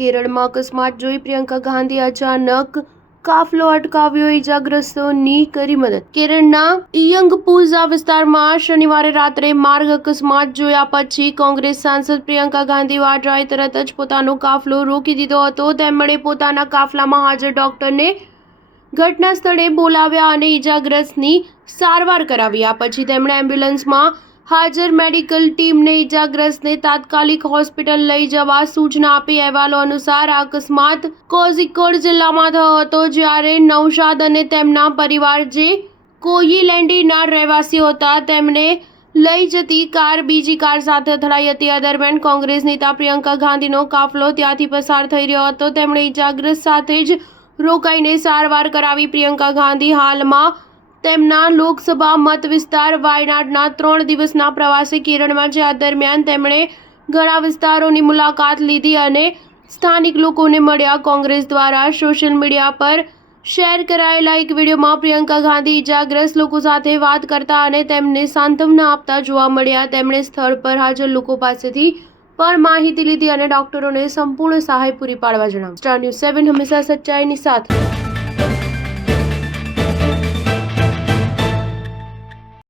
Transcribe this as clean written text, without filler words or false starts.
કેરળમાં અકસ્માત જોઈ પ્રિયંકા ગાંધી અચાનક કાફલો અટકાવ્યો, ઇજાગ્રસ્તોની કરી મદદ। કેરળના ઇયંગપુઝા વિસ્તારમાં શનિવારે રાત્રે માર્ગ અકસ્માત જોયા પછી કોંગ્રેસ સાંસદ પ્રિયંકા ગાંધી વાડ્રાએ તરત જ પોતાનો કાફલો રોકી દીધો હતો। તેમણે પોતાના કાફલામાં હાજર ડોક્ટરને ઘટના સ્થળે બોલાવ્યા અને ઇજાગ્રસ્તની સારવાર કરાવી। આ પછી તેમણે એમ્બ્યુલન્સમાં હાજર મેડિકલ ટીમને ઇજાગ્રસ્તને તાત્કાલિક હોસ્પિટલ લઈ જવા સૂચના આપી। અહેવાલો અનુસાર આ અકસ્માત કોઝિકોડ જિલ્લામાં થયો હતો, જ્યારે નૌશાદ અને તેમના પરિવાર જે કોયિલેન્ડીના રહેવાસીઓ હતા તેમને લઈ જતી કાર બીજી કાર સાથે અથડાઈ હતી। આ દરમિયાન કોંગ્રેસ નેતા પ્રિયંકા ગાંધીનો કાફલો ત્યાંથી પસાર થઈ રહ્યો હતો। તેમણે ઇજાગ્રસ્ત સાથે જ રોકાઈને સારવાર કરાવી। પ્રિયંકા ગાંધી હાલમાં તેમના લોકસભા મત વિસ્તાર વાયનાડના 3 દિવસના પ્રવાસે કેરળમાં છે। આ દરમિયાન તેમણે ઘણા વિસ્તારોની મુલાકાત લીધી અને સ્થાનિક લોકોને મળ્યા। કોંગ્રેસ દ્વારા સોશિયલ મીડિયા પર શેર કરાયેલા એક વિડીયોમાં પ્રિયંકા ગાંધી ઇજાગ્રસ્ત લોકો સાથે વાત કરતા અને તેમને સાંત્વના આપતા જોવા મળ્યા। તેમણે સ્થળ પર હાજર લોકો પાસેથી પણ માહિતી લીધી અને ડોક્ટરોને સંપૂર્ણ સહાય પૂરી પાડવા જણાવ્યું। સ્ટાર ન્યૂઝ 7 હંમેશા સચ્ચાઈની સાથે।